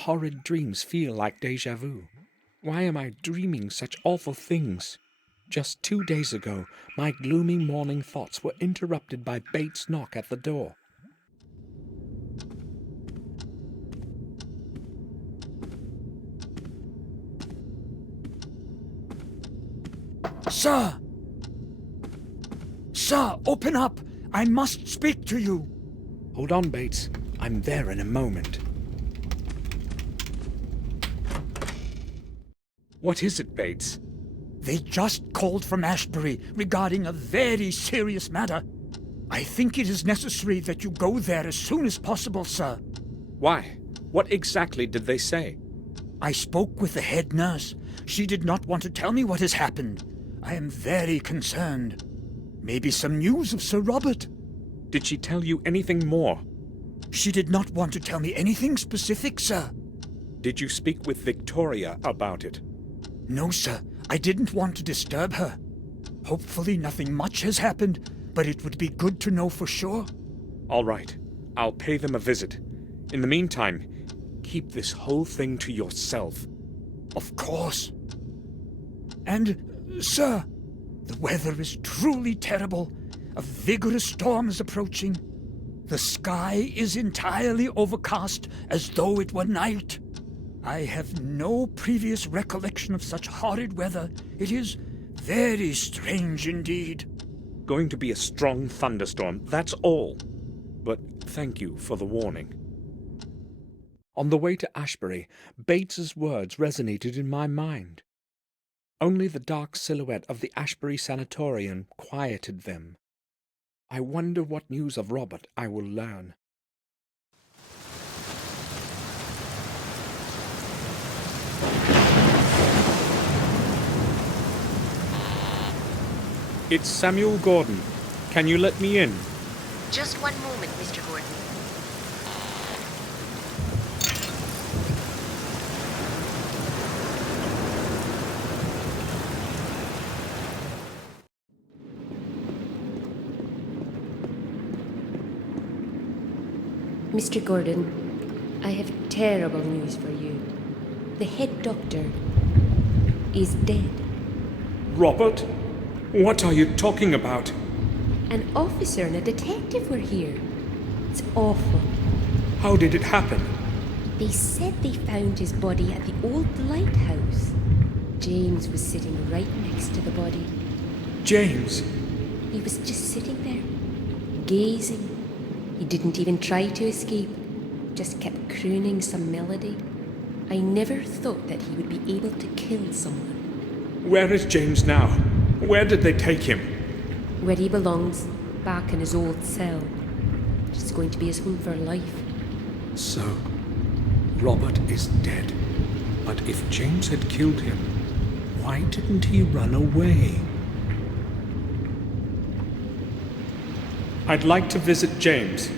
horrid dreams feel like déjà vu? Why am I dreaming such awful things? Just 2 days ago, my gloomy morning thoughts were interrupted by Bates' knock at the door. Sir! Sir, open up! I must speak to you! Hold on, Bates. I'm there in a moment. What is it, Bates? They just called from Ashbury regarding a very serious matter. I think it is necessary that you go there as soon as possible, sir. Why? What exactly did they say? I spoke with the head nurse. She did not want to tell me what has happened. I am very concerned. Maybe some news of Sir Robert. Did she tell you anything more? She did not want to tell me anything specific, sir. Did you speak with Victoria about it? No, sir. I didn't want to disturb her. Hopefully nothing much has happened, but it would be good to know for sure. All right. I'll pay them a visit. In the meantime, keep this whole thing to yourself. Of course. And, sir, the weather is truly terrible. A vigorous storm is approaching. The sky is entirely overcast as though it were night. I have no previous recollection of such horrid weather. It is very strange indeed. Going to be a strong thunderstorm, that's all. But thank you for the warning. On the way to Ashbury, Bates's words resonated in my mind. Only the dark silhouette of the Ashbury sanatorium quieted them. I wonder what news of Robert I will learn. It's Samuel Gordon. Can you let me in? Just one moment, Mr. Gordon. Mr. Gordon, I have terrible news for you. The head doctor is dead. Robert? What are you talking about? An officer and a detective were here. It's awful. How did it happen? They said they found his body at the old lighthouse. James was sitting right next to the body. James? He was just sitting there, gazing. He didn't even try to escape, just kept crooning some melody. I never thought that he would be able to kill someone. Where is James now? Where did they take him? Where he belongs, back in his old cell. It's going to be his home for life. So, Robert is dead. But if James had killed him, why didn't he run away? I'd like to visit James.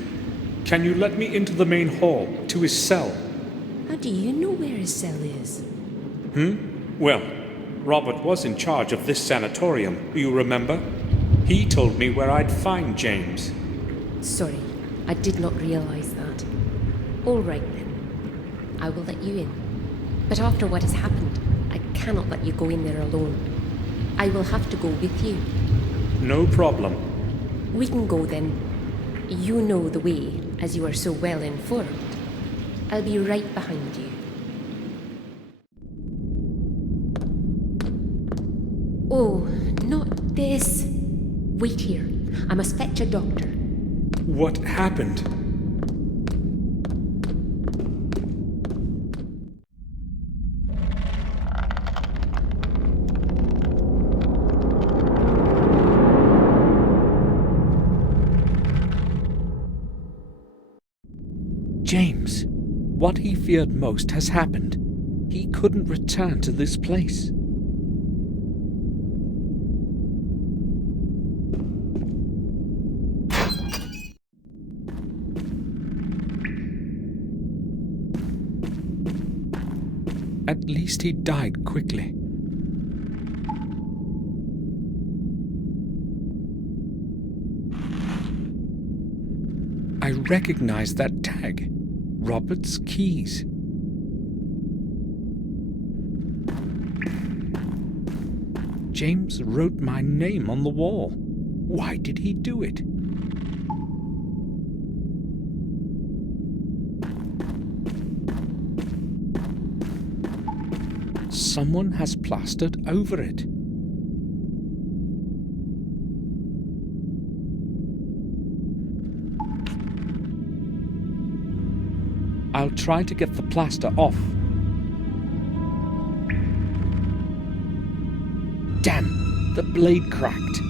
Can you let me into the main hall, to his cell? How do you know where his cell is? Well, Robert was in charge of this sanatorium, you remember? He told me where I'd find James. Sorry, I did not realize that. All right then. I will let you in. But after what has happened, I cannot let you go in there alone. I will have to go with you. No problem. We can go then. You know the way, as you are so well informed. I'll be right behind you. Oh, not this. Wait here. I must fetch a doctor. What happened? James, what he feared most has happened. He couldn't return to this place. At least he died quickly. I recognize that tag. Robert's keys. James wrote my name on the wall. Why did he do it? Someone has plastered over it. I'll try to get the plaster off. Damn, the blade cracked.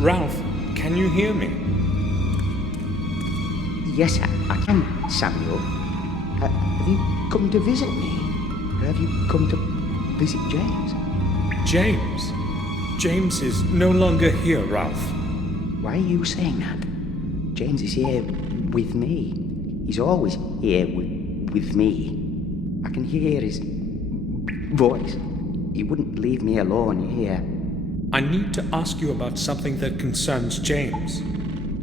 Ralph, can you hear me? Yes, I can, Samuel. Have you come to visit me? Or have you come to visit James? James? James is no longer here, Ralph. Why are you saying that? James is here with me. He's always here with me. I can hear his voice. He wouldn't leave me alone here. I need to ask you about something that concerns James.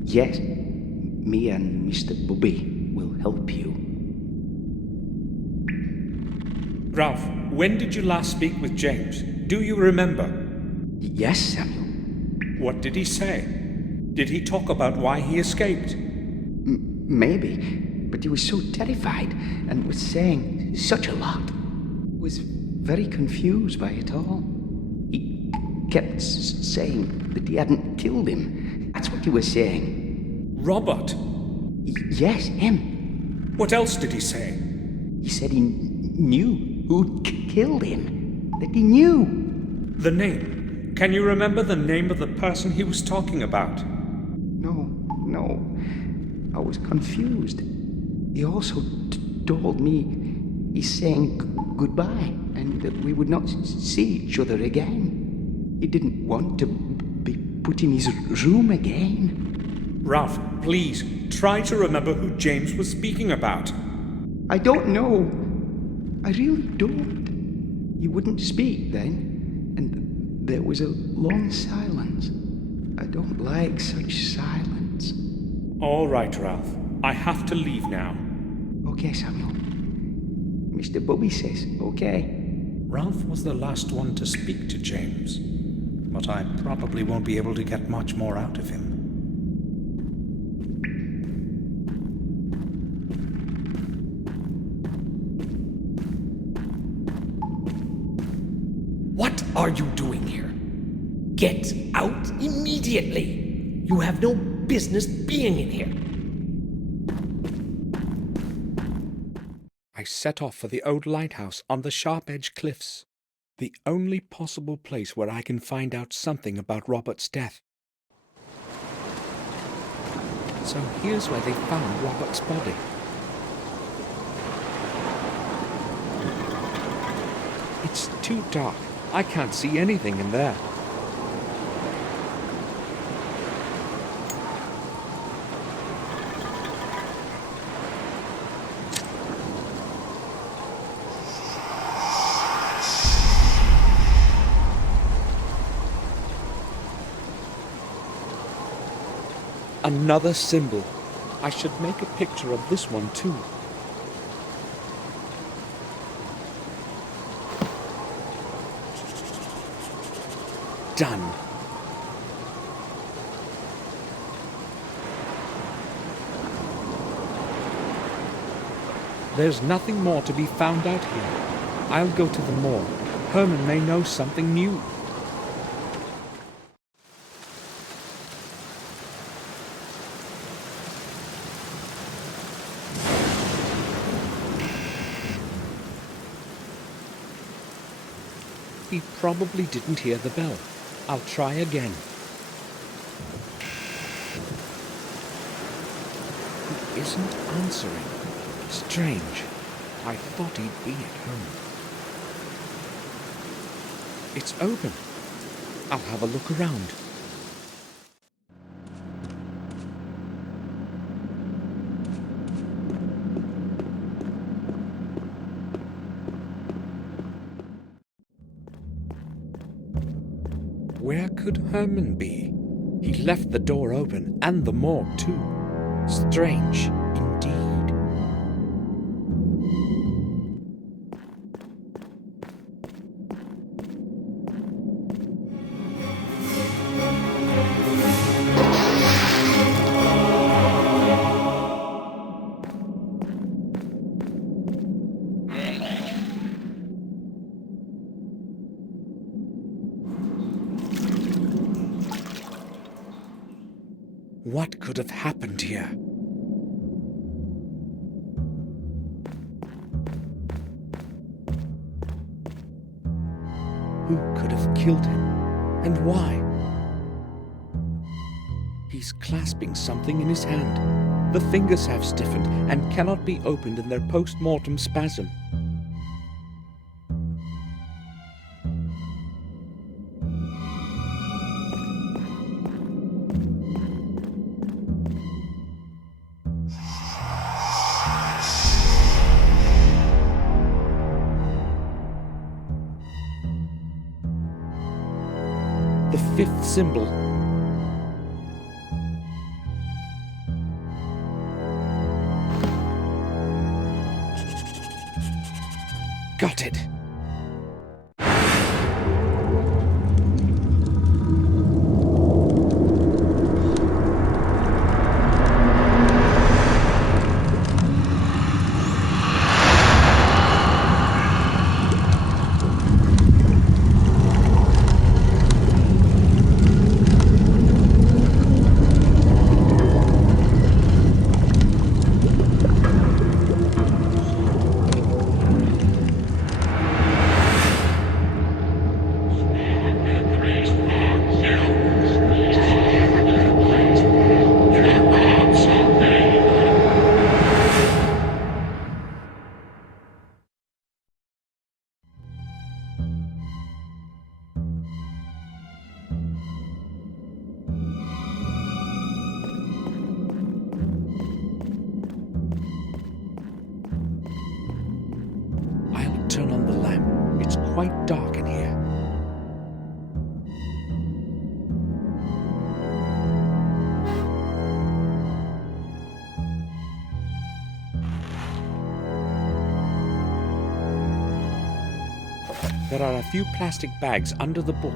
Yes, me and Mr. Bubby will help you. Ralph, when did you last speak with James? Do you remember? Yes, Samuel. What did he say? Did he talk about why he escaped? Maybe, but he was so terrified and was saying such a lot. Was very confused by it all. He kept saying that he hadn't killed him. That's what he was saying. Robert? Yes, him. What else did he say? He said he knew who'd killed him. That he knew. The name. Can you remember the name of the person he was talking about? No. I was confused. He also told me he's saying goodbye and that we would not see each other again. He didn't want to be put in his room again. Ralph, please, try to remember who James was speaking about. I don't know. I really don't. He wouldn't speak then, and there was a long silence. I don't like such silence. All right, Ralph. I have to leave now. Okay, Samuel. Mr. Bubby says okay. Ralph was the last one to speak to James, but I probably won't be able to get much more out of him. What are you doing here? Get out immediately! You have no business being in here. I set off for the old lighthouse on the Sharp Edge Cliffs, the only possible place where I can find out something about Robert's death. So here's where they found Robert's body. It's too dark. I can't see anything in there. Another symbol. I should make a picture of this one too. Done. There's nothing more to be found out here. I'll go to the morgue. Herman may know something new. He probably didn't hear the bell. I'll try again. He isn't answering. Strange. I thought he'd be at home. It's open. I'll have a look around. Where could Herman be? He left the door open and the morgue too. Strange indeed. What could have happened here? Who could have killed him? And why? He's clasping something in his hand. The fingers have stiffened and cannot be opened in their post-mortem spasm. The fifth symbol. Got it. Turn on the lamp. It's quite dark in here. There are a few plastic bags under the book.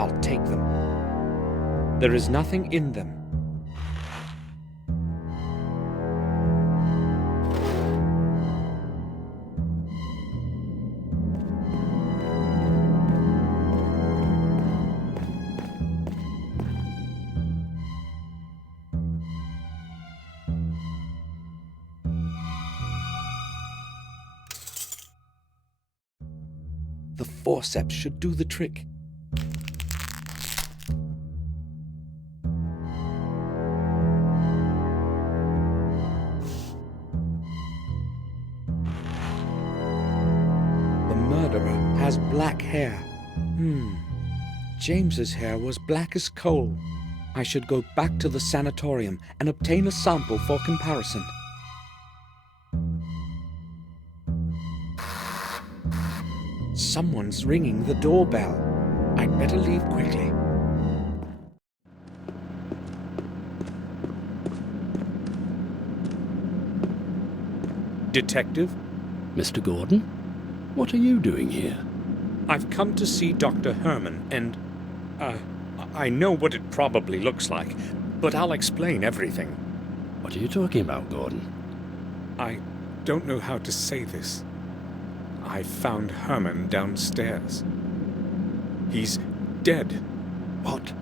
I'll take them. There is nothing in them. The forceps should do the trick. The murderer has black hair. James's hair was black as coal. I should go back to the sanatorium and obtain a sample for comparison. Someone's ringing the doorbell. I'd better leave quickly. Detective? Mr. Gordon? What are you doing here? I've come to see Dr. Herman, and, I know what it probably looks like, but I'll explain everything. What are you talking about, Gordon? I don't know how to say this. I found Herman downstairs. He's dead. What?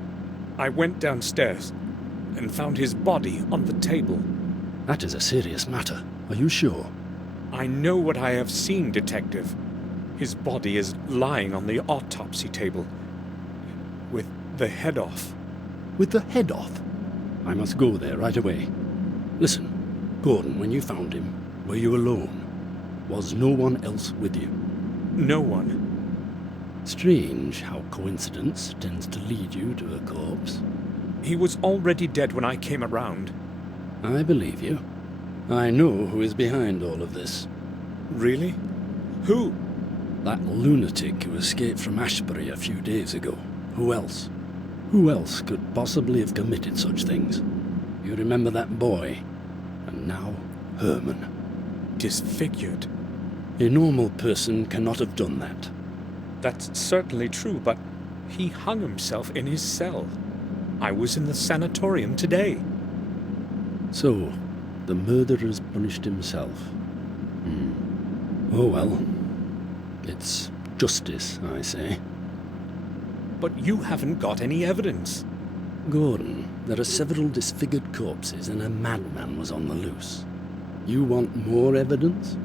I went downstairs and found his body on the table. That is a serious matter. Are you sure? I know what I have seen, Detective. His body is lying on the autopsy table, with the head off. With the head off? I must go there right away. Listen, Gordon, when you found him, were you alone? Was no one else with you? No one. Strange how coincidence tends to lead you to a corpse. He was already dead when I came around. I believe you. I know who is behind all of this. Really? Who? That lunatic who escaped from Ashbury a few days ago. Who else? Who else could possibly have committed such things? You remember that boy? And now Herman. Disfigured. A normal person cannot have done that. That's certainly true, but he hung himself in his cell. I was in the sanatorium today. So, the murderer's punished himself. Oh well. It's justice, I say. But you haven't got any evidence. Gordon, There are several disfigured corpses and a madman was on the loose. You want more evidence?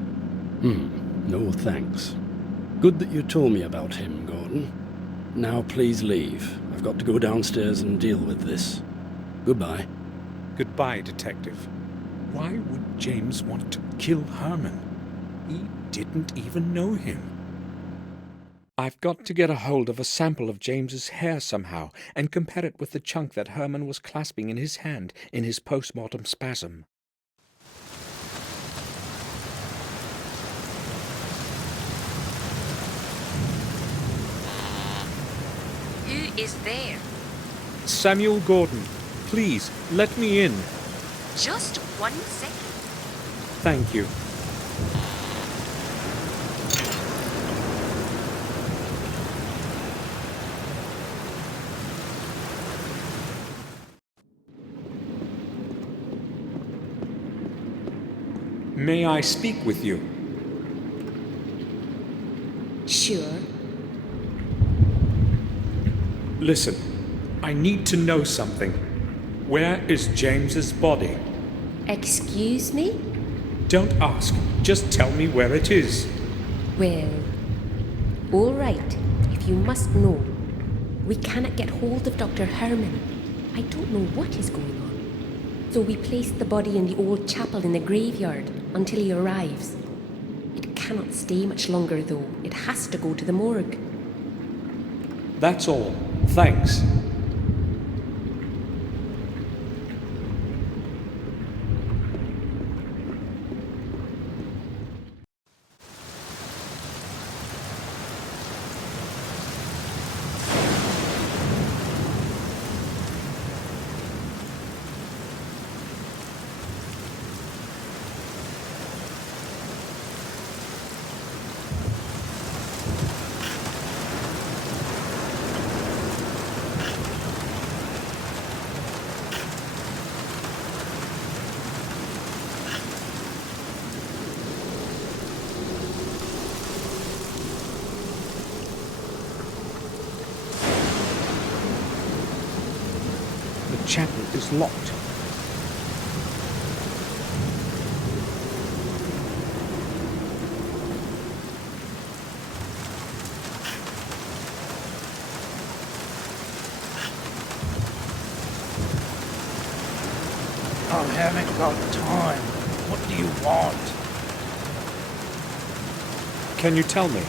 No thanks. Good that you told me about him, Gordon. Now please leave. I've got to go downstairs and deal with this. Goodbye. Goodbye, Detective. Why would James want to kill Herman? He didn't even know him. I've got to get a hold of a sample of James's hair somehow and compare it with the chunk that Herman was clasping in his hand in his post-mortem spasm. Who is there? Samuel Gordon, please, let me in. Just 1 second. Thank you. May I speak with you? Sure. Listen, I need to know something. Where is James's body? Excuse me? Don't ask, just tell me where it is. Well, all right, if you must know. We cannot get hold of Dr. Herman. I don't know what is going on. So we placed the body in the old chapel in the graveyard until he arrives. It cannot stay much longer, though. It has to go to the morgue. That's all. Thanks. The chapel is locked. I haven't got time. What do you want? Can you tell me,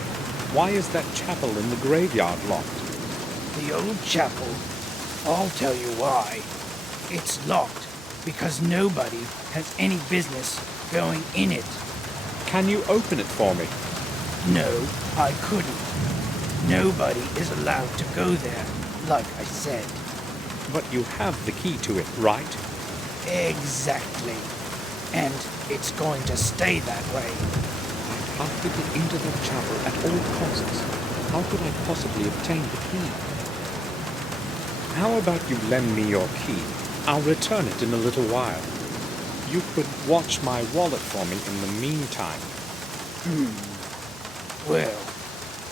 why is that chapel in the graveyard locked? The old chapel? I'll tell you why. It's locked because nobody has any business going in it. Can you open it for me? No, I couldn't. Nobody is allowed to go there, like I said. But you have the key to it, right? Exactly. And it's going to stay that way. I have to get into that chapel at all costs. How could I possibly obtain the key? How about you lend me your key? I'll return it in a little while. You could watch my wallet for me in the meantime. Well,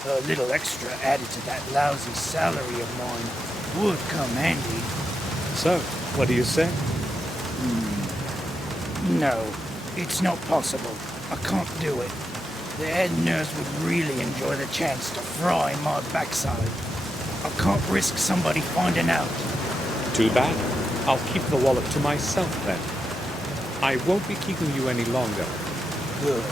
a little extra added to that lousy salary of mine would come handy. So, what do you say? No, it's not possible. I can't do it. The head nurse would really enjoy the chance to fry my backside. I can't risk somebody finding out. Too bad. I'll keep the wallet to myself then. I won't be keeping you any longer. Good.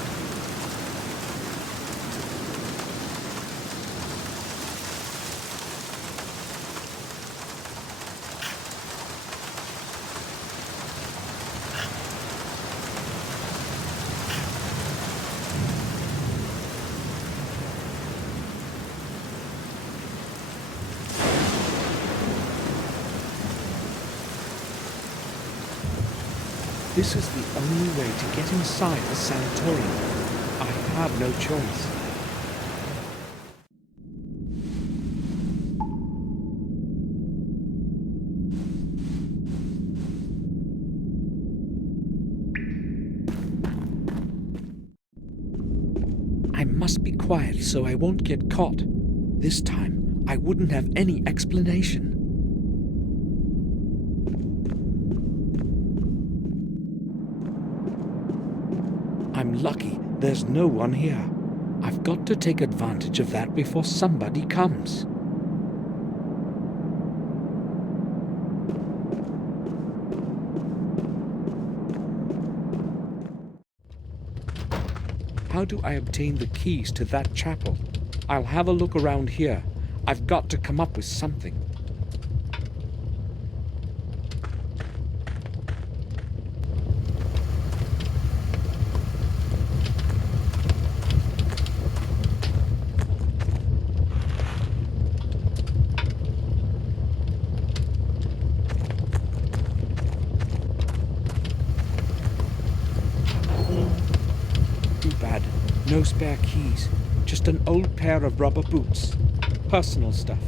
This is the only way to get inside the sanatorium. I have no choice. I must be quiet so I won't get caught. This time, I wouldn't have any explanation. I'm lucky there's no one here. I've got to take advantage of that before somebody comes. How do I obtain the keys to that chapel? I'll have a look around here. I've got to come up with something. Too bad. No spare keys. Just an old pair of rubber boots. Personal stuff.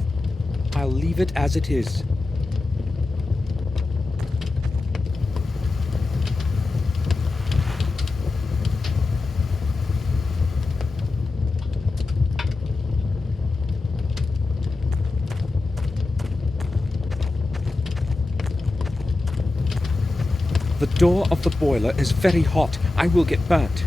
I'll leave it as it is. The door of the boiler is very hot. I will get burnt.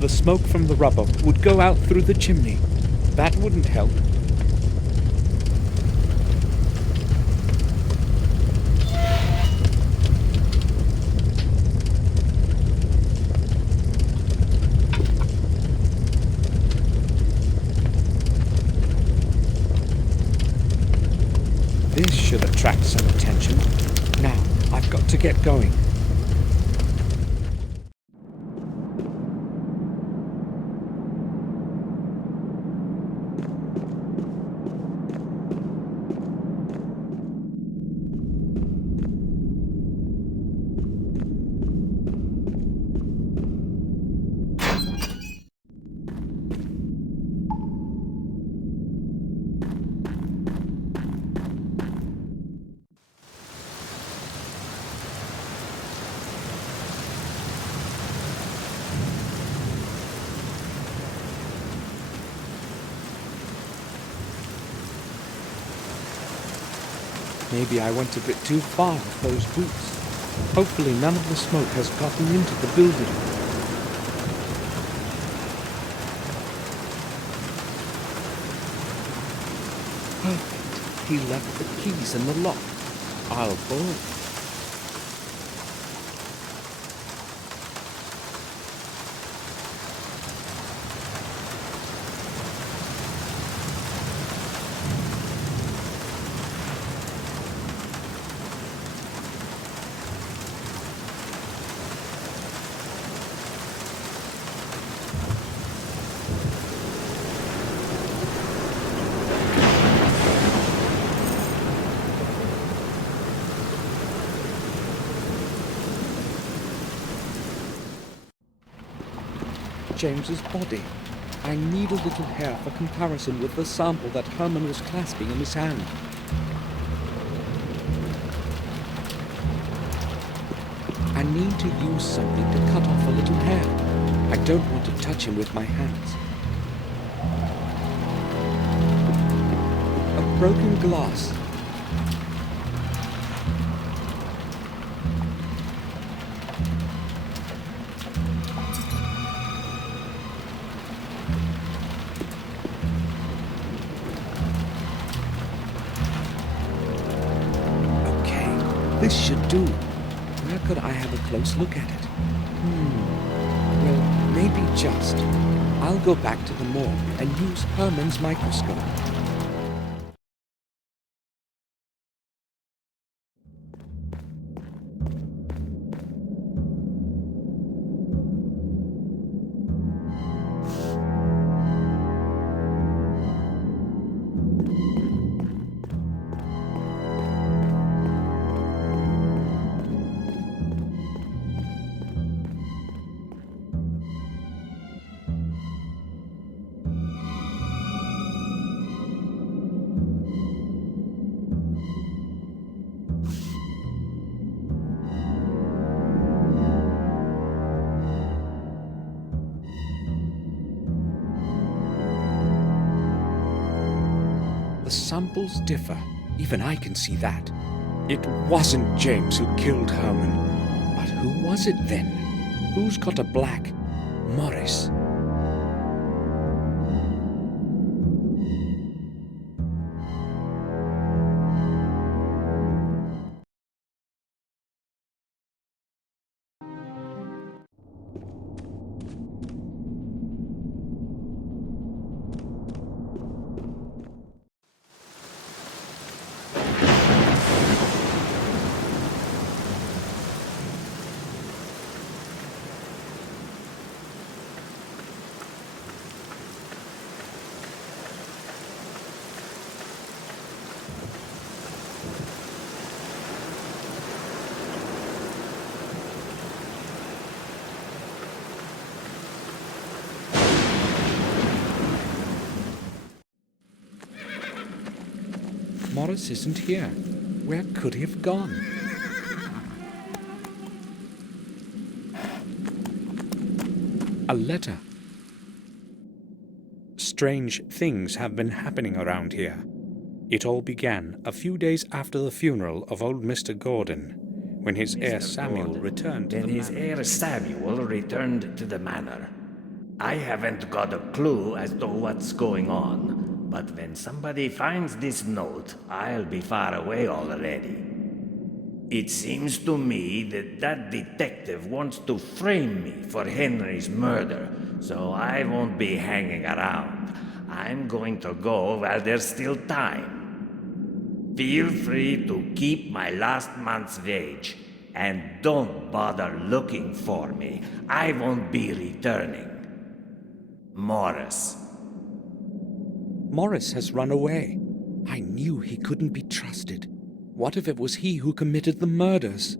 The smoke from the rubber would go out through the chimney. That wouldn't help. This should attract some attention. Now, I've got to get going. Maybe I went a bit too far with those boots. Hopefully none of the smoke has gotten into the building. Perfect. He left the keys in the lock. I'll borrow it. James's body. I need a little hair for comparison with the sample that Herman was clasping in his hand. I need to use something to cut off a little hair. I don't want to touch him with my hands. A broken glass. This should do. Where could I have a close look at it? Well, maybe just. I'll go back to the morgue and use Herman's microscope. The samples differ. Even I can see that. It wasn't James who killed Herman. But who was it then? Who's got a black? Morris. Morris isn't here. Where could he have gone? A letter. Strange things have been happening around here. It all began a few days after the funeral of old Mr. Gordon, when his heir Samuel returned to the manor. His heir Samuel returned to the manor. I haven't got a clue as to what's going on. But when somebody finds this note, I'll be far away already. It seems to me that detective wants to frame me for Henry's murder, so I won't be hanging around. I'm going to go while there's still time. Feel free to keep my last month's wage, and don't bother looking for me. I won't be returning. Morris. Morris has run away. I knew he couldn't be trusted. What if it was he who committed the murders?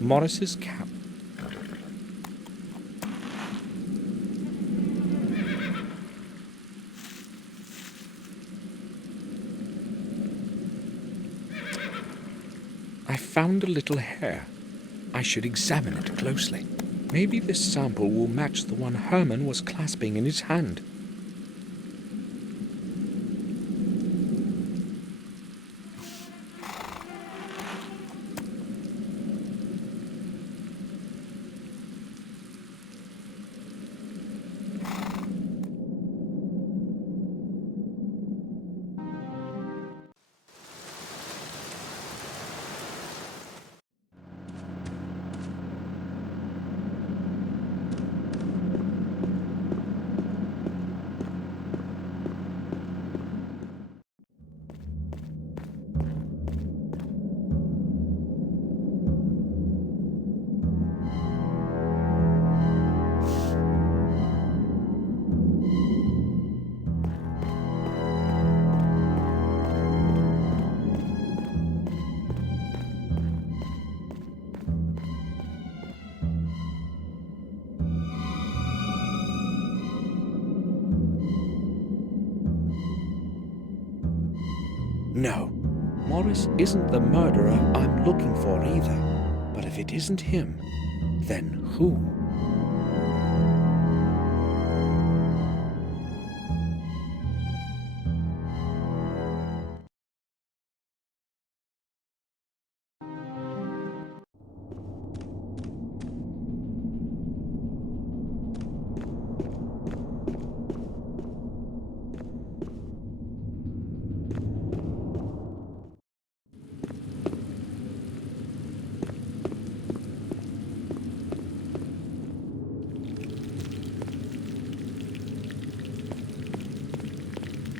Morris's cap. I found a little hair. I should examine it closely. Maybe this sample will match the one Herman was clasping in his hand. No, Morris isn't the murderer I'm looking for either. But if it isn't him, then who?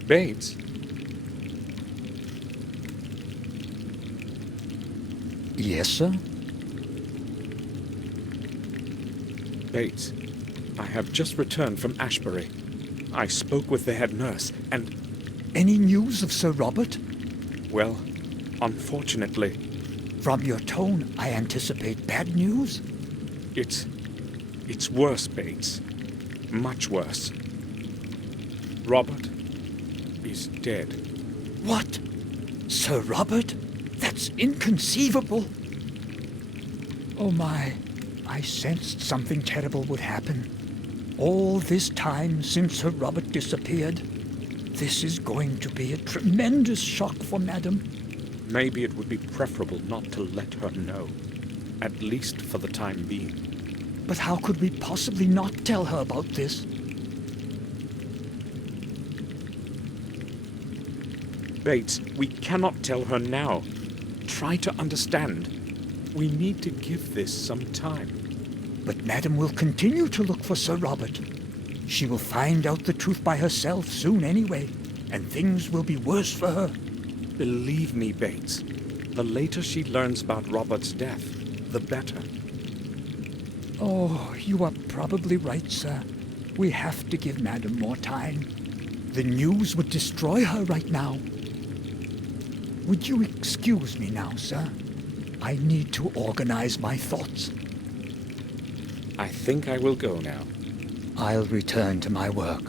Bates? Yes, sir? Bates, I have just returned from Ashbury. I spoke with the head nurse, and, Any news of Sir Robert? well, unfortunately, From your tone, I anticipate bad news. it's worse, Bates. Much worse. Robert is dead. What? Sir Robert? That's inconceivable. Oh my, I sensed something terrible would happen. All this time since Sir Robert disappeared. This is going to be a tremendous shock for Madam. Maybe it would be preferable not to let her know, at least for the time being. But how could we possibly not tell her about this? Bates, we cannot tell her now. Try to understand. We need to give this some time. But Madam will continue to look for Sir Robert. She will find out the truth by herself soon anyway, and things will be worse for her. Believe me, Bates, the later she learns about Robert's death, the better. Oh, you are probably right, sir. We have to give Madam more time. The news would destroy her right now. Would you excuse me now, sir? I need to organize my thoughts. I think I will go now. I'll return to my work.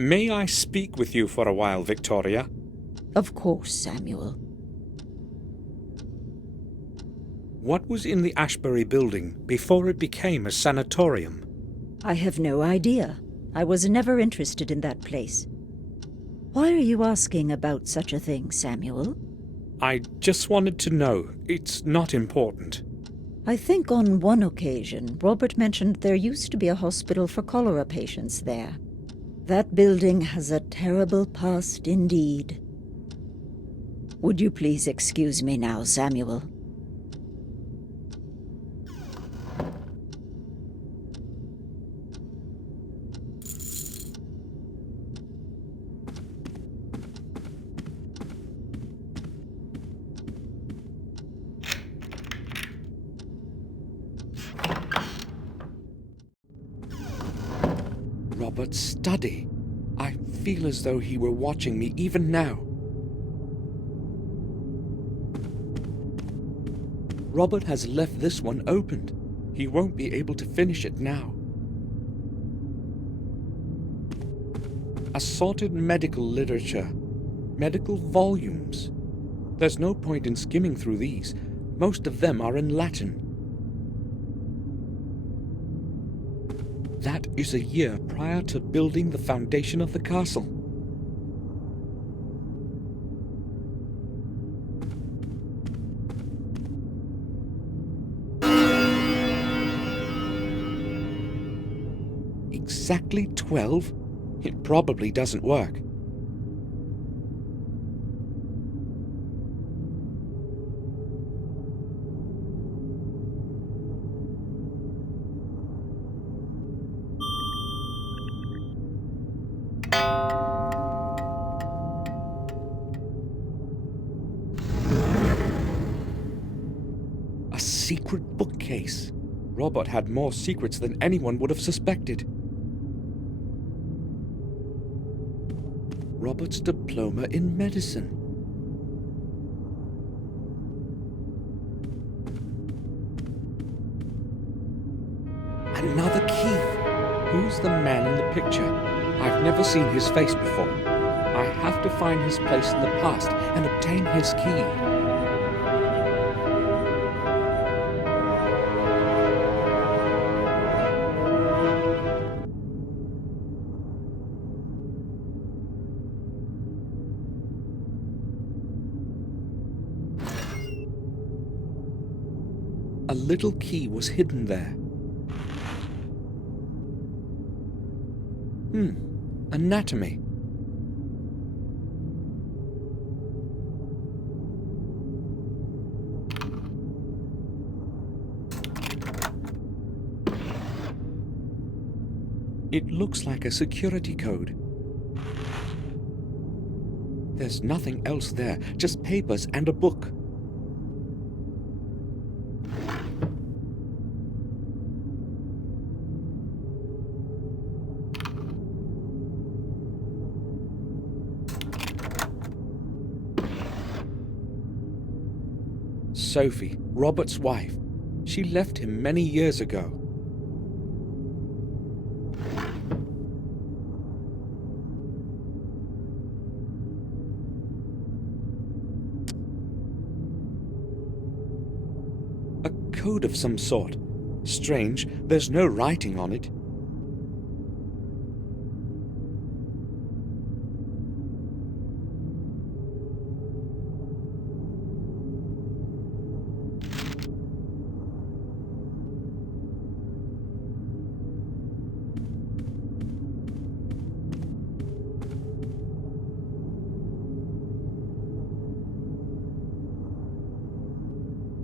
May I speak with you for a while, Victoria? Of course, Samuel. What was in the Ashbury building before it became a sanatorium? I have no idea. I was never interested in that place. Why are you asking about such a thing, Samuel? I just wanted to know. It's not important. I think on one occasion, Robert mentioned there used to be a hospital for cholera patients there. That building has a terrible past indeed. Would you please excuse me now, Samuel? Robert's study. I feel as though he were watching me even now. Robert has left this one opened. He won't be able to finish it now. Assorted medical literature. Medical volumes. There's no point in skimming through these. Most of them are in Latin. That is a year prior to building the foundation of the castle. exactly 12? It probably doesn't work. A secret bookcase. Robert had more secrets than anyone would have suspected. Robert's diploma in medicine. Another key. Who's the man in the picture? I've never seen his face before. I have to find his place in the past and obtain his key. A little key was hidden there. Anatomy. It looks like a security code. There's nothing else there, just papers and a book. Sophie, Robert's wife. She left him many years ago. A code of some sort. Strange, there's no writing on it.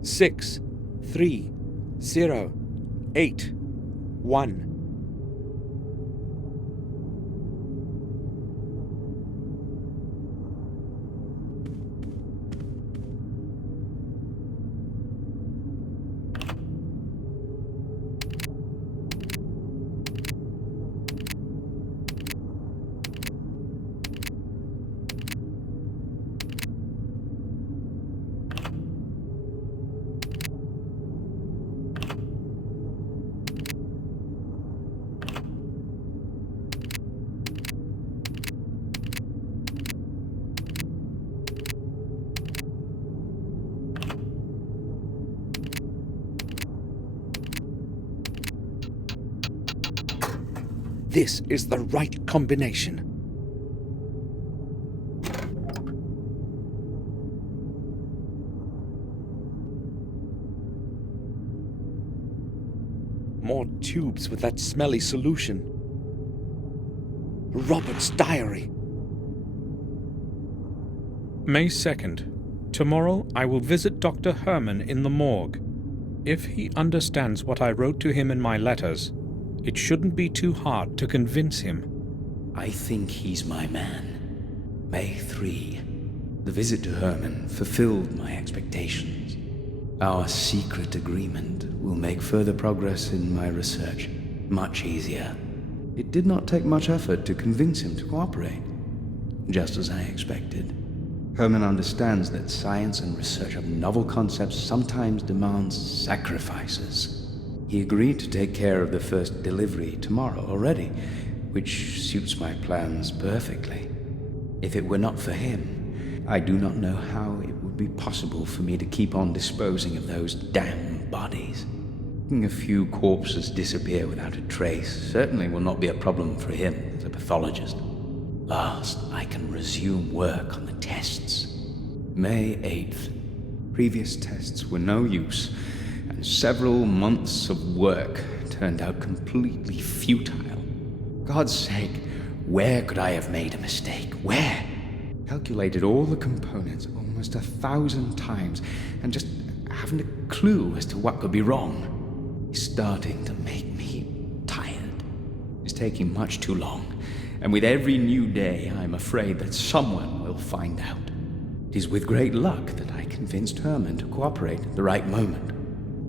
Six, 3, 0, 8, 1. This is the right combination. More tubes with that smelly solution. Robert's diary. May 2nd. Tomorrow I will visit Dr. Herman in the morgue. If he understands what I wrote to him in my letters, it shouldn't be too hard to convince him. I think he's my man. May 3. The visit to Herman fulfilled my expectations. Our secret agreement will make further progress in my research much easier. It did not take much effort to convince him to cooperate, just as I expected. Herman understands that science and research of novel concepts sometimes demands sacrifices. He agreed to take care of the first delivery tomorrow already, which suits my plans perfectly. If it were not for him, I do not know how it would be possible for me to keep on disposing of those damn bodies. Letting a few corpses disappear without a trace certainly will not be a problem for him as a pathologist. Last, I can resume work on the tests. May 8th. Previous tests were no use, and several months of work turned out completely futile. God's sake, where could I have made a mistake? Where? Calculated all the components almost 1,000 times, and just haven't a clue as to what could be wrong. It's starting to make me tired. It's taking much too long, and with every new day, I'm afraid that someone will find out. It is with great luck that I convinced Herman to cooperate at the right moment.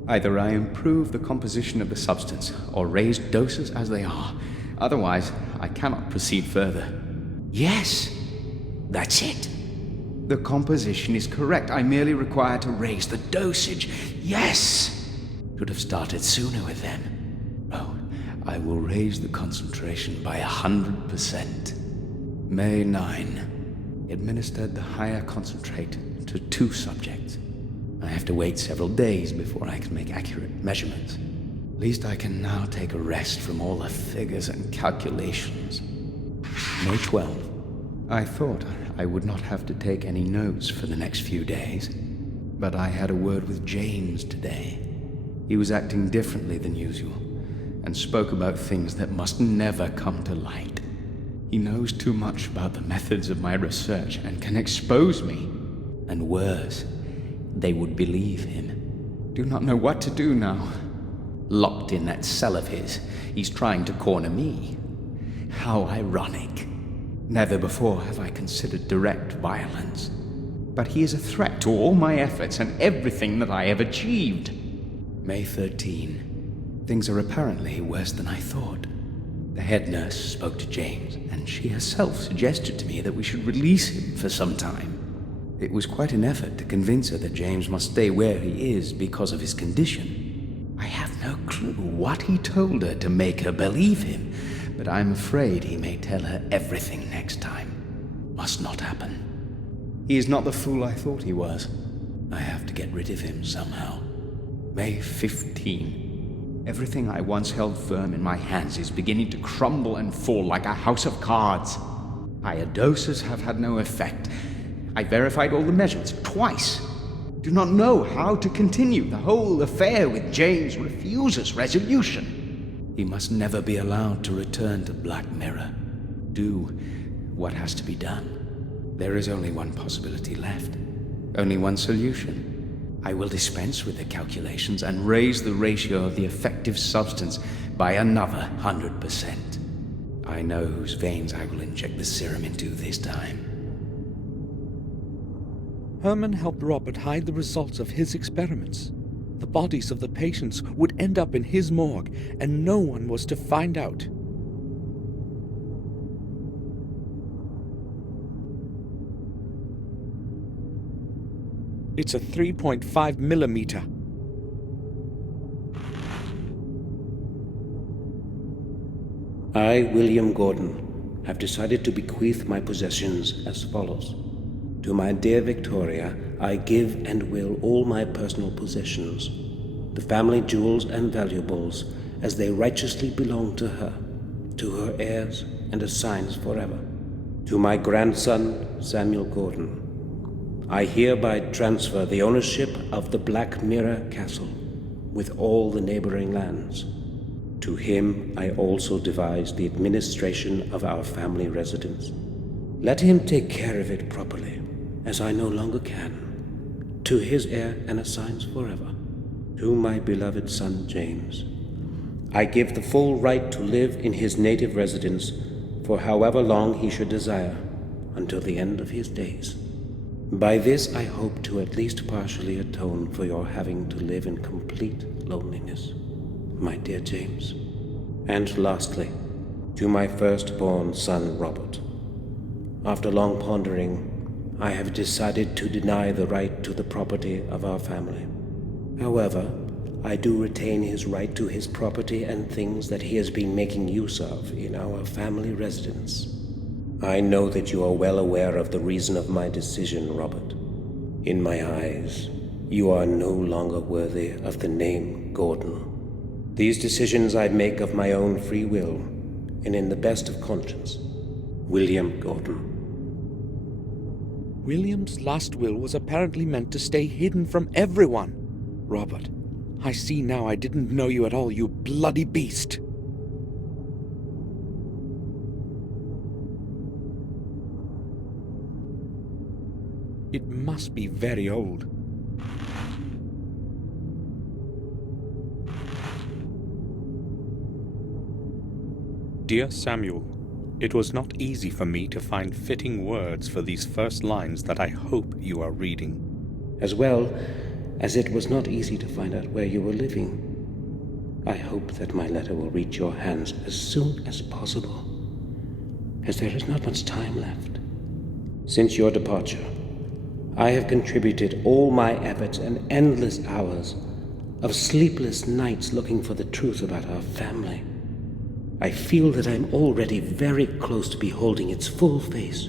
Either I improve the composition of the substance, or raise doses as they are. Otherwise, I cannot proceed further. Yes, that's it. The composition is correct. I merely require to raise the dosage. Yes! Should have started sooner with them. Oh, I will raise the concentration by 100%. May 9. Administered the higher concentrate to 2 subjects. I have to wait several days before I can make accurate measurements. At least I can now take a rest from all the figures and calculations. May 12. I thought I would not have to take any notes for the next few days, but I had a word with James today. He was acting differently than usual, and spoke about things that must never come to light. He knows too much about the methods of my research and can expose me. And worse, they would believe him. Do not know what to do now. Locked in that cell of his, he's trying to corner me. How ironic. Never before have I considered direct violence. But he is a threat to all my efforts and everything that I have achieved. May 13. Things are apparently worse than I thought. The head nurse spoke to James, and she herself suggested to me that we should release him for some time. It was quite an effort to convince her that James must stay where he is because of his condition. I have no clue what he told her to make her believe him, but I'm afraid he may tell her everything next time. Must not happen. He is not the fool I thought he was. I have to get rid of him somehow. May 15. Everything I once held firm in my hands is beginning to crumble and fall like a house of cards. Higher doses have had no effect. I verified all the measurements twice. Do not know how to continue. The whole affair with James refuses resolution. He must never be allowed to return to Black Mirror. Do what has to be done. There is only one possibility left. Only one solution. I will dispense with the calculations and raise the ratio of the effective substance by another 100%. I know whose veins I will inject the serum into this time. Herman helped Robert hide the results of his experiments. The bodies of the patients would end up in his morgue, and no one was to find out. It's a 3.5 millimeter. I, William Gordon, have decided to bequeath my possessions as follows. To my dear Victoria, I give and will all my personal possessions, the family jewels and valuables, as they righteously belong to her heirs and assigns forever. To my grandson, Samuel Gordon, I hereby transfer the ownership of the Black Mirror Castle, with all the neighboring lands. To him I also devise the administration of our family residence. Let him take care of it properly, as I no longer can, to his heir and assigns forever. To my beloved son James, I give the full right to live in his native residence for however long he should desire, until the end of his days. By this I hope to at least partially atone for your having to live in complete loneliness, my dear James. And lastly, to my firstborn son Robert. After long pondering, I have decided to deny the right to the property of our family. However, I do retain his right to his property and things that he has been making use of in our family residence. I know that you are well aware of the reason of my decision, Robert. In my eyes, you are no longer worthy of the name Gordon. These decisions I make of my own free will, and in the best of conscience. William Gordon. William's last will was apparently meant to stay hidden from everyone. Robert, I see now I didn't know you at all, you bloody beast. It must be very old. Dear Samuel, it was not easy for me to find fitting words for these first lines that I hope you are reading. As well as it was not easy to find out where you were living. I hope that my letter will reach your hands as soon as possible, as there is not much time left. Since your departure, I have contributed all my efforts and endless hours of sleepless nights looking for the truth about our family. I feel that I am already very close to beholding its full face,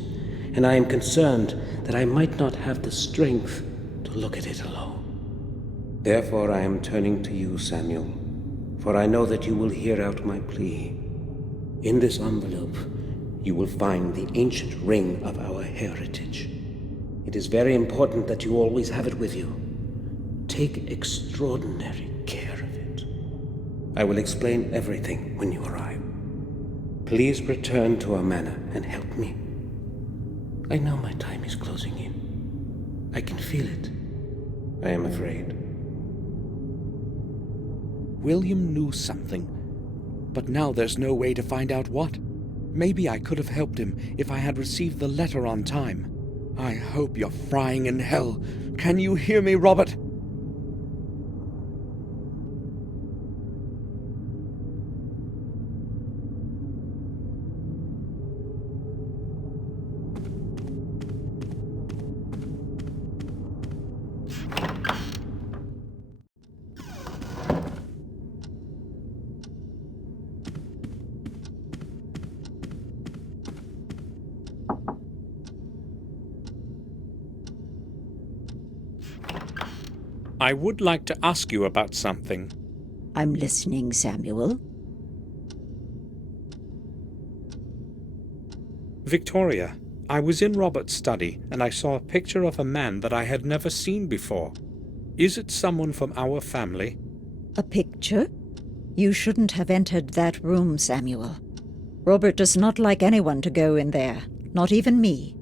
and I am concerned that I might not have the strength to look at it alone. Therefore I am turning to you, Samuel, for I know that you will hear out my plea. In this envelope, you will find the ancient ring of our heritage. It is very important that you always have it with you. Take extraordinary care of it. I will explain everything when you arrive. Please return to our manor and help me. I know my time is closing in. I can feel it. I am afraid. William knew something, but now there's no way to find out what. Maybe I could have helped him if I had received the letter on time. I hope you're frying in hell. Can you hear me, Robert? I would like to ask you about something. I'm listening, Samuel. Victoria, I was in Robert's study and I saw a picture of a man that I had never seen before. Is it someone from our family? A picture? You shouldn't have entered that room, Samuel. Robert does not like anyone to go in there, not even me.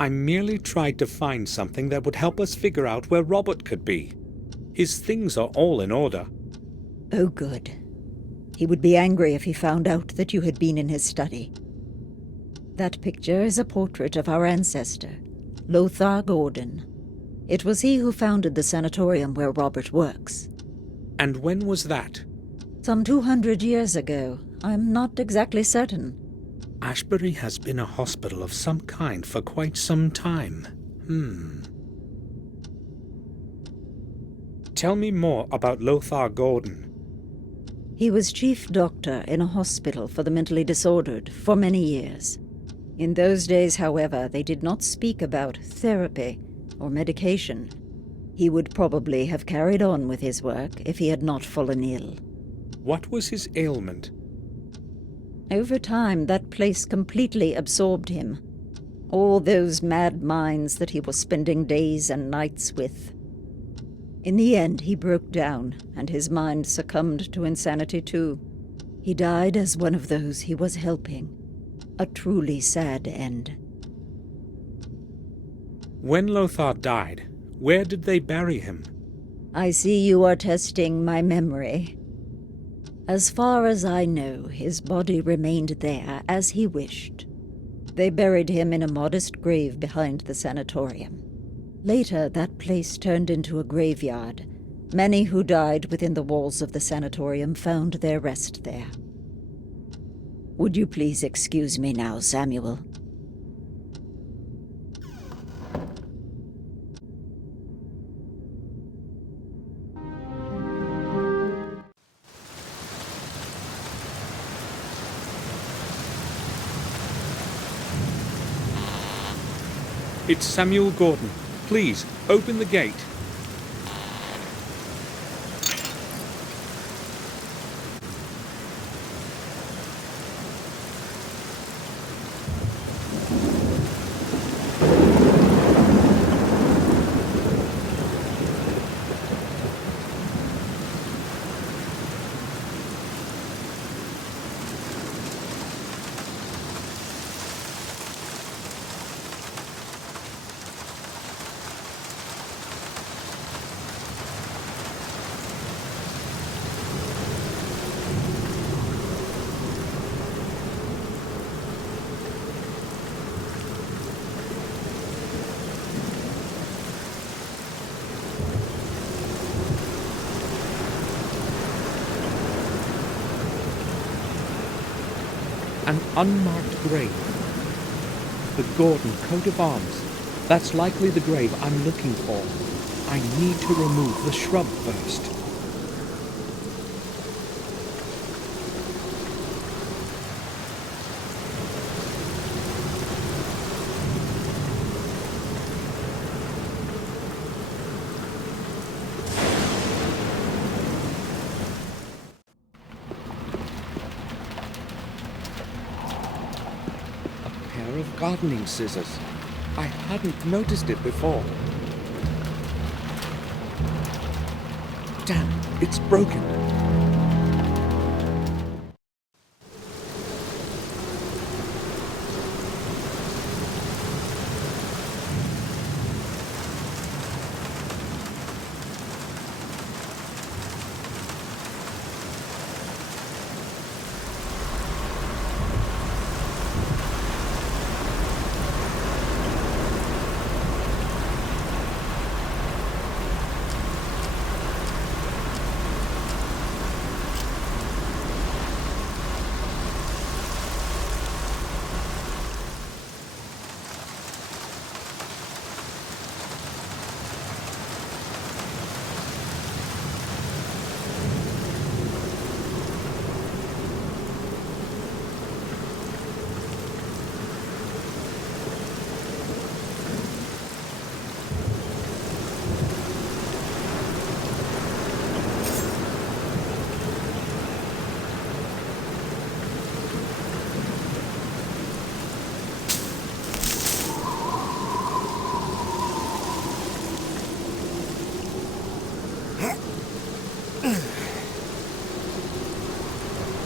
I merely tried to find something that would help us figure out where Robert could be. His things are all in order. Oh, good. He would be angry if he found out that you had been in his study. That picture is a portrait of our ancestor, Lothar Gordon. It was he who founded the sanatorium where Robert works. And when was that? Some 200 years ago. I'm not exactly certain. Ashbury has been a hospital of some kind for quite some time. Tell me more about Lothar Gordon. He was chief doctor in a hospital for the mentally disordered for many years. In those days, however, they did not speak about therapy or medication. He would probably have carried on with his work if he had not fallen ill. What was his ailment? Over time, that place completely absorbed him. All those mad minds that he was spending days and nights with. In the end, he broke down, and his mind succumbed to insanity too. He died as one of those he was helping. A truly sad end. When Lothar died, where did they bury him? I see you are testing my memory. As far as I know, his body remained there as he wished. They buried him in a modest grave behind the sanatorium. Later, that place turned into a graveyard. Many who died within the walls of the sanatorium found their rest there. Would you please excuse me now, Samuel? It's Samuel Gordon. Please, open the gate. An unmarked grave. The Gordon coat of arms. That's likely the grave I'm looking for. I need to remove the shrub first. Of gardening scissors. I hadn't noticed it before. Damn, it's broken.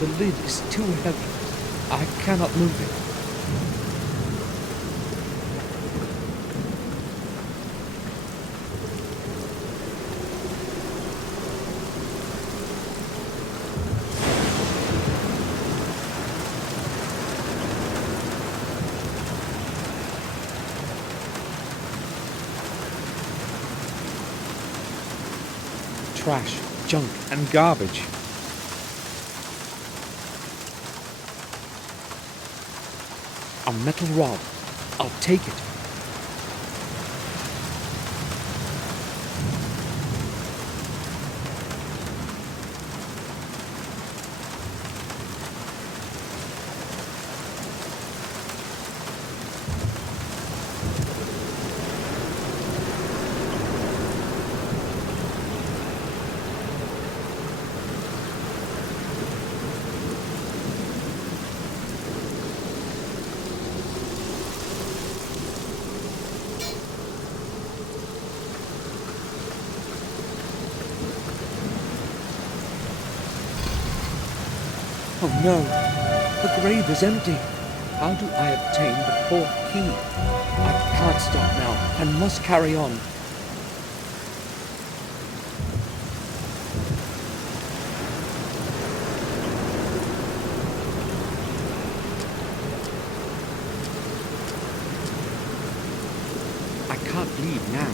The lid is too heavy. I cannot move it. Trash, junk, and garbage. A metal rod. I'll take it. Oh no, the grave is empty. How do I obtain the fourth key? I can't stop now. I must carry on. I can't leave now.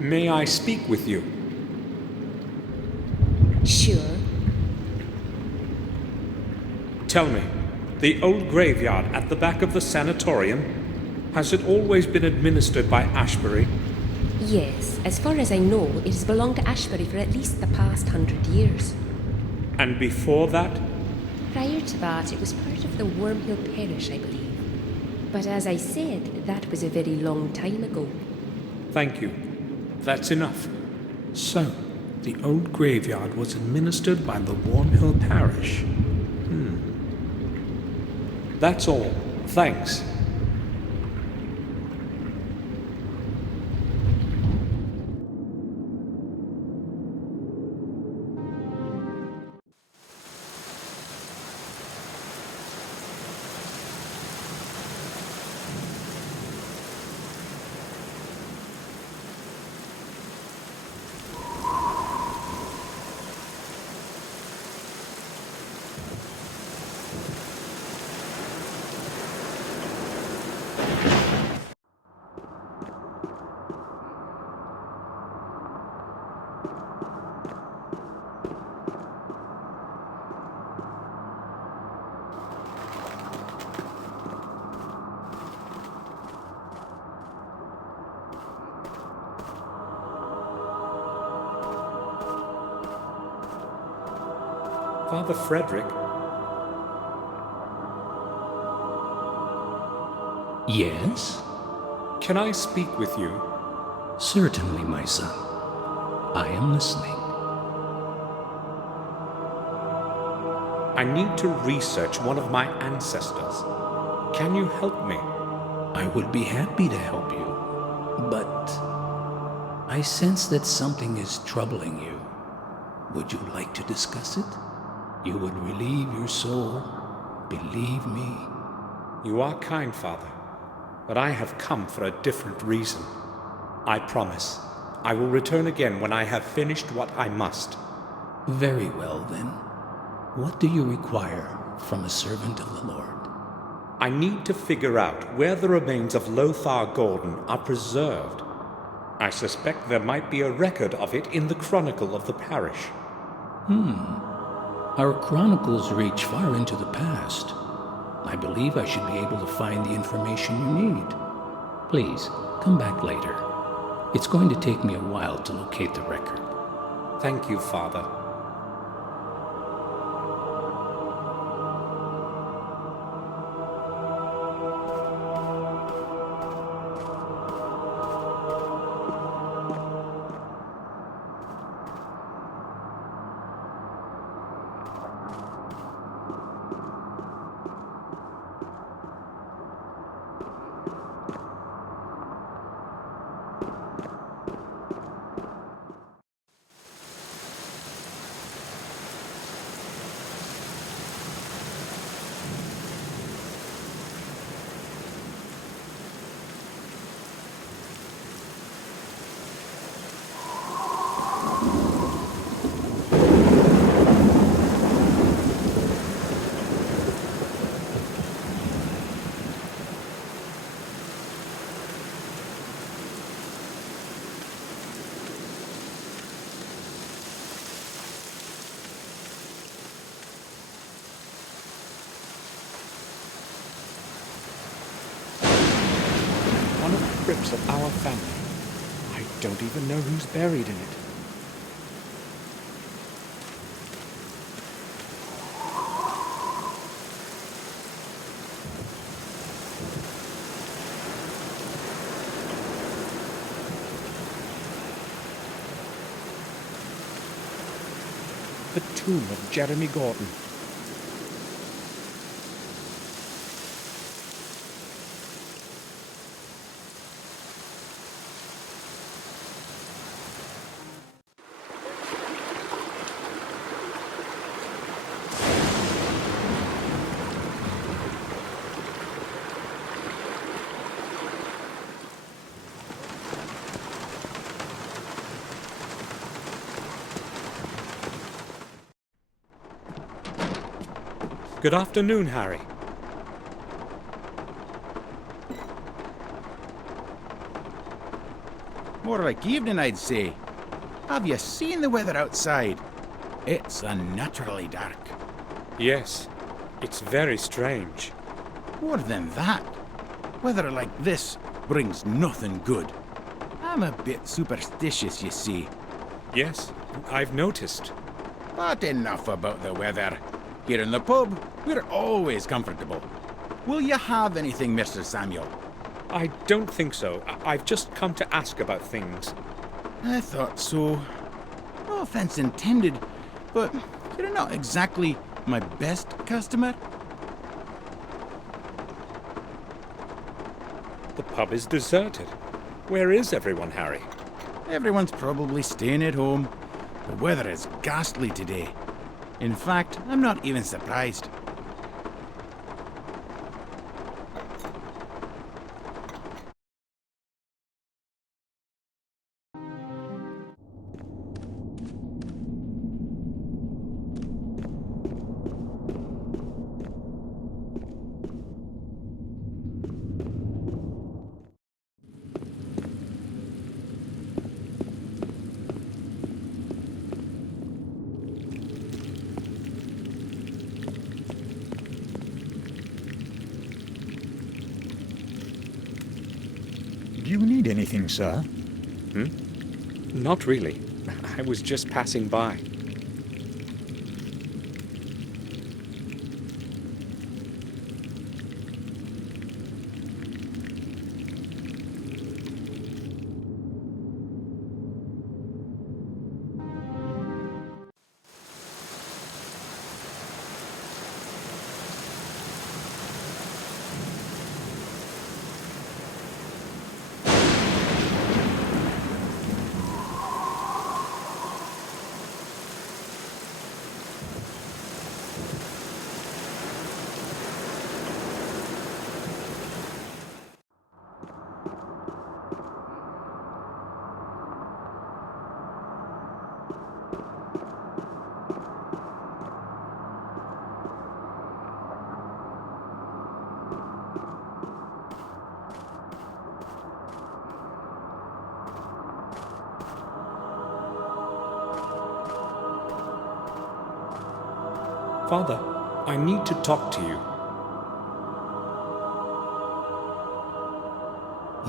May I speak with you? Sure. Tell me, the old graveyard at the back of the sanatorium, has it always been administered by Ashbury? Yes, as far as I know, it has belonged to Ashbury for at least the past 100 years. And before that? Prior to that, it was part of the Wormhill Parish, I believe. But as I said, that was a very long time ago. Thank you. That's enough. So, the old graveyard was administered by the Warnhill Parish. That's all. Thanks. Father Frederick? Yes? Can I speak with you? Certainly, my son. I am listening. I need to research one of my ancestors. Can you help me? I would be happy to help you, but I sense that something is troubling you. Would you like to discuss it? You would relieve your soul, believe me. You are kind, Father, but I have come for a different reason. I promise, I will return again when I have finished what I must. Very well, then. What do you require from a servant of the Lord? I need to figure out where the remains of Lothar Gordon are preserved. I suspect there might be a record of it in the chronicle of the parish. Our chronicles reach far into the past. I believe I should be able to find the information you need. Please, come back later. It's going to take me a while to locate the record. Thank you, Father. Crypts of our family. I don't even know who's buried in it. The tomb of Jeremy Gordon. Good afternoon, Harry. More like evening, I'd say. Have you seen the weather outside? It's unnaturally dark. Yes, it's very strange. More than that, weather like this brings nothing good. I'm a bit superstitious, you see. Yes, I've noticed. But enough about the weather. Here in the pub, we're always comfortable. Will you have anything, Mr. Samuel? I don't think so. I've just come to ask about things. I thought so. No offense intended, but you're not exactly my best customer. The pub is deserted. Where is everyone, Harry? Everyone's probably staying at home. The weather is ghastly today. In fact, I'm not even surprised. Do you need anything, sir? Not really. I was just passing by. Father, I need to talk to you.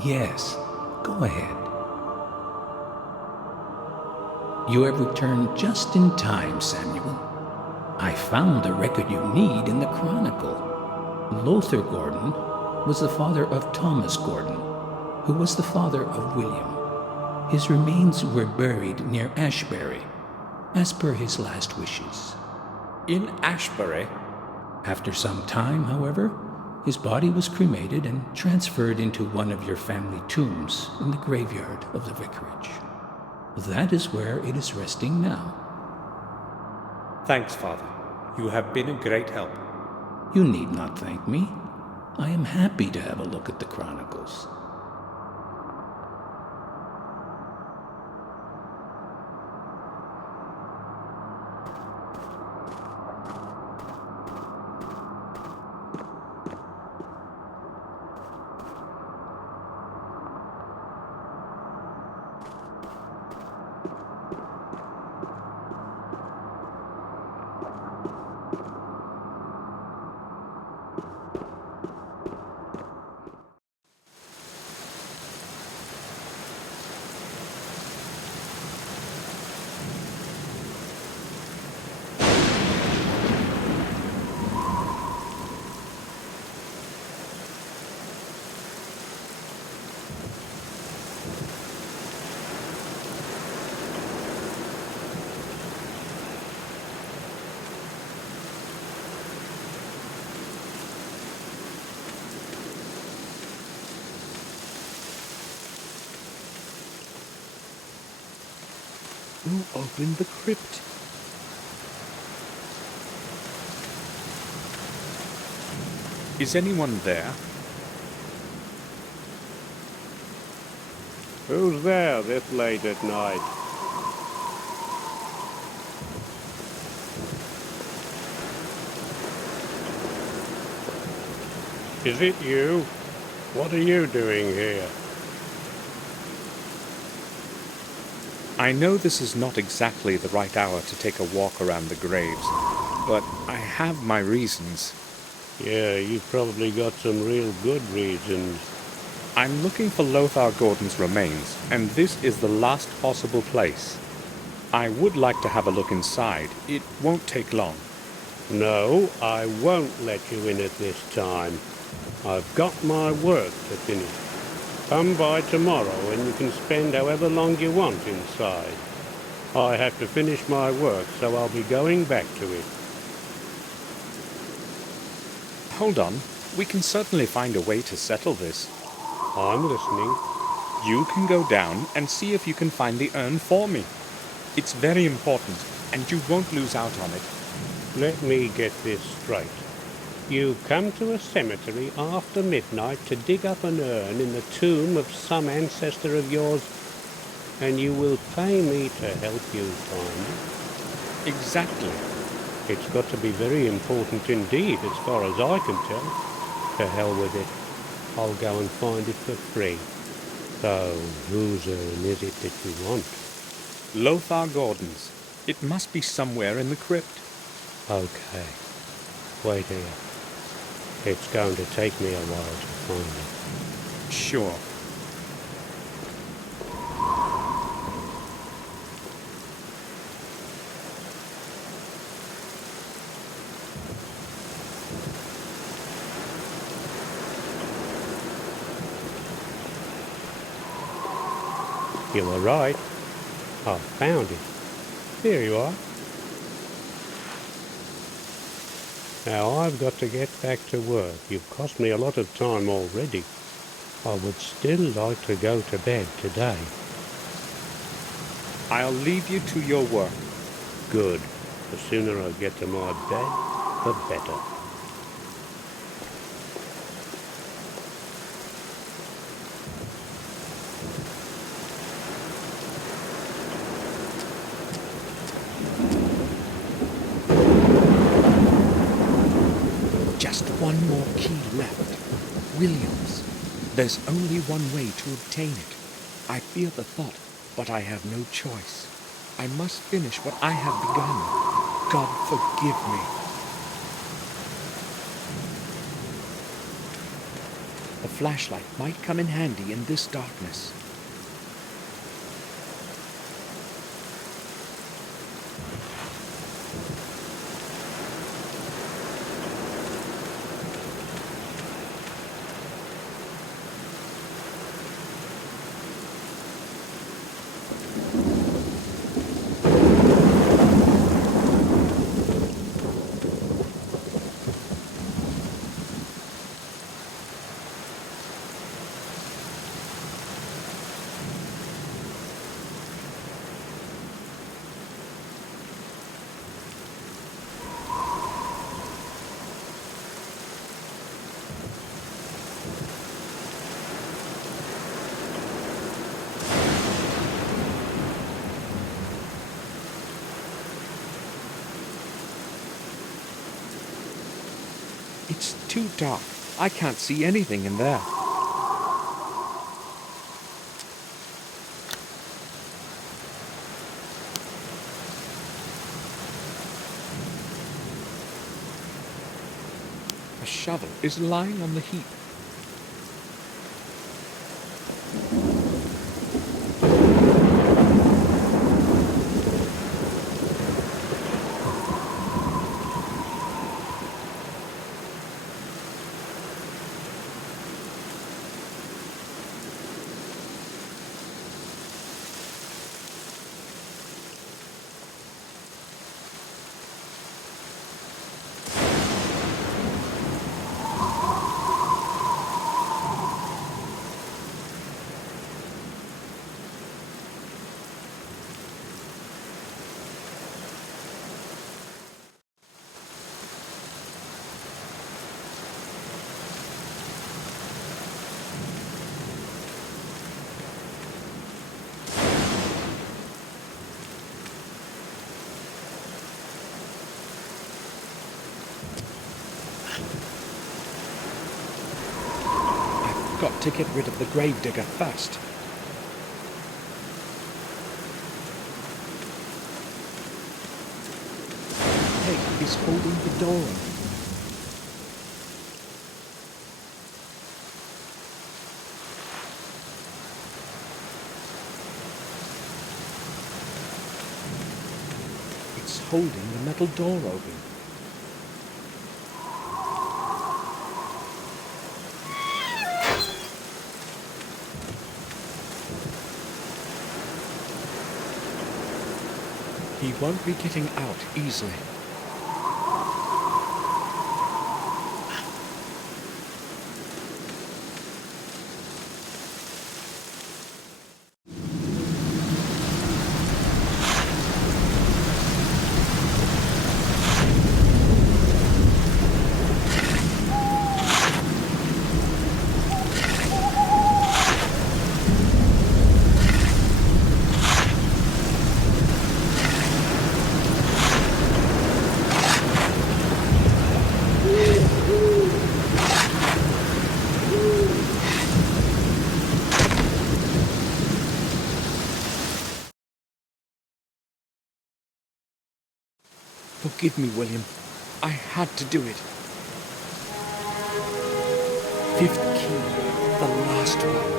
Yes, go ahead. You have returned just in time, Samuel. I found the record you need in the Chronicle. Lothar Gordon was the father of Thomas Gordon, who was the father of William. His remains were buried near Ashbury, as per his last wishes. In Ashbury? After some time, however, his body was cremated and transferred into one of your family tombs in the graveyard of the vicarage. That is where it is resting now. Thanks, Father. You have been a great help. You need not thank me. I am happy to have a look at the Chronicles. Who opened the crypt? Is anyone there? Who's there this late at night? Is it you? What are you doing here? I know this is not exactly the right hour to take a walk around the graves, but I have my reasons. Yeah, you've probably got some real good reasons. I'm looking for Lothar Gordon's remains, and this is the last possible place. I would like to have a look inside. It won't take long. No, I won't let you in at this time. I've got my work to finish. Come by tomorrow and you can spend however long you want inside. I have to finish my work, so I'll be going back to it. Hold on. We can certainly find a way to settle this. I'm listening. You can go down and see if you can find the urn for me. It's very important, and you won't lose out on it. Let me get this straight. You come to a cemetery after midnight to dig up an urn in the tomb of some ancestor of yours, and you will pay me to help you find it? Exactly. It's got to be very important indeed, as far as I can tell. To hell with it. I'll go and find it for free. So, whose urn is it that you want? Lothar Gordon's. It must be somewhere in the crypt. Okay. Wait here. It's going to take me a while to find it. Sure. You were right. I found it. Here you are. Now I've got to get back to work. You've cost me a lot of time already. I would still like to go to bed today. I'll leave you to your work. Good. The sooner I get to my bed, the better. Just one more key left. Williams. There's only one way to obtain it. I fear the thought, but I have no choice. I must finish what I have begun. God forgive me. The flashlight might come in handy in this darkness. It's too dark. I can't see anything in there. A shovel is lying on the heap. Got to get rid of the gravedigger first. Peg is holding the door open. It's holding the metal door open. won't be getting out easily. Forgive me, William. I had to do it. Fifth key, the last one.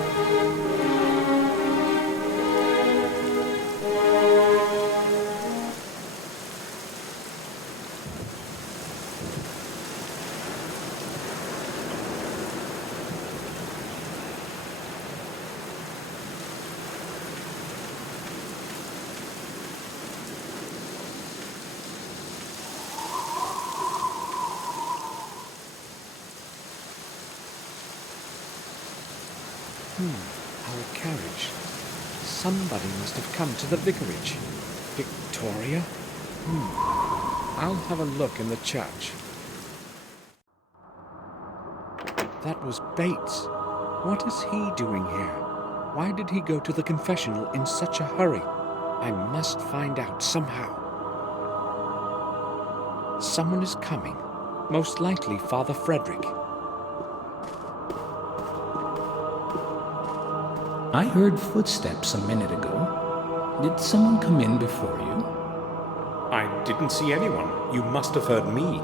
Our carriage. Somebody must have come to the vicarage. Victoria? I'll have a look in the church. That was Bates. What is he doing here? Why did he go to the confessional in such a hurry? I must find out somehow. Someone is coming. Most likely Father Frederick. I heard footsteps a minute ago. Did someone come in before you? I didn't see anyone. You must have heard me.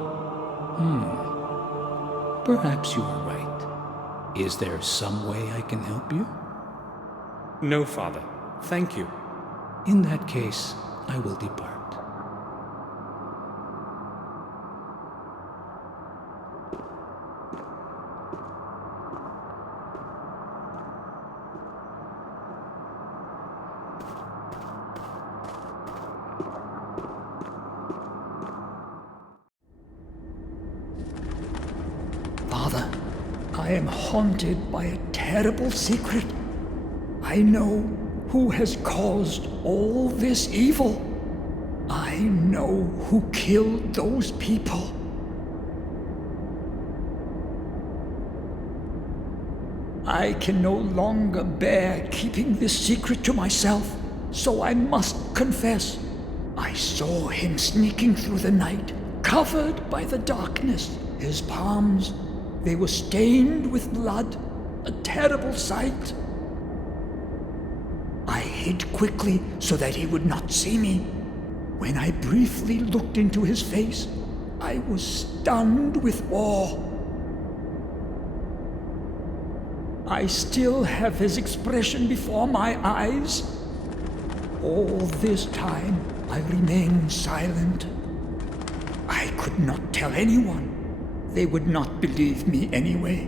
Perhaps you are right. Is there some way I can help you? No, Father. Thank you. In that case, I will depart. Father, I am haunted by a terrible secret. I know who has caused all this evil. I know who killed those people. I can no longer bear keeping this secret to myself, so I must confess. I saw him sneaking through the night, covered by the darkness. His palms, they were stained with blood, a terrible sight. I hid quickly so that he would not see me. When I briefly looked into his face, I was stunned with awe. I still have his expression before my eyes. All this time, I remained silent. I could not tell anyone. They would not believe me anyway.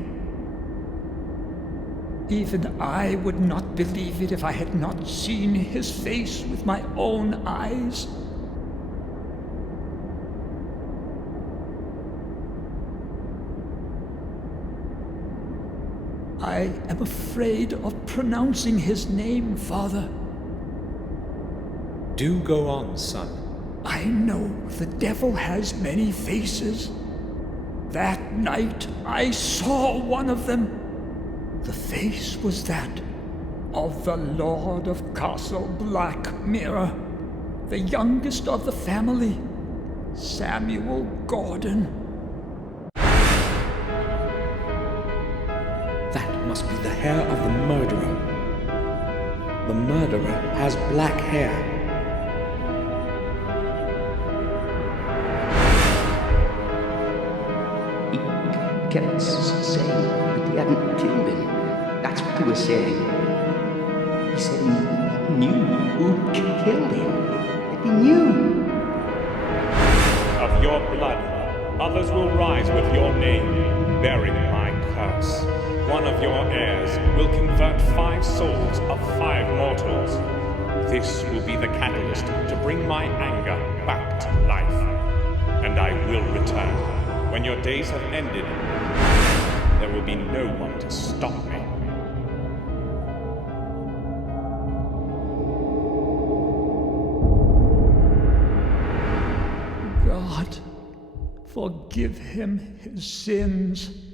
Even I would not believe it if I had not seen his face with my own eyes. I am afraid of pronouncing his name, Father. Do go on, son. I know the devil has many faces. That night I saw one of them. The face was that of the Lord of Castle Black Mirror, the youngest of the family, Samuel Gordon. That must be the hair of the murderer. The murderer has black hair. He kept saying that he hadn't killed him. That's what he was saying. He said he knew who killed him. That he knew. Of your blood, others will rise with your name, bearing my curse. One of your heirs will convert 5 souls of 5 mortals. This will be the catalyst to bring my anger back to life. And I will return. When your days have ended, there will be no one to stop me. God, forgive him his sins.